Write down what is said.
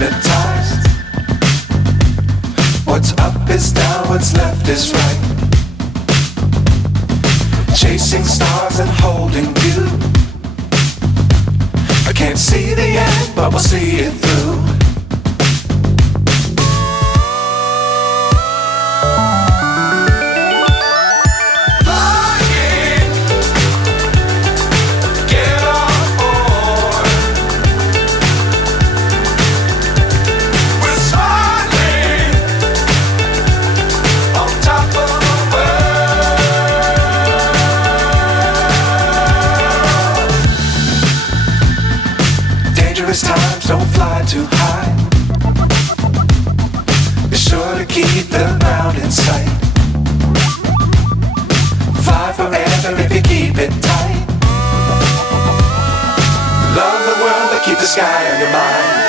hypnotized. What's up is down, what's left is right. Chasing stars and holding you. I can't see the end, but we'll see it through. Dangerous times, don't fly too high. Be sure to keep the ground in sight. Fly forever if you keep it tight. Love the world, but keep the sky on your mind.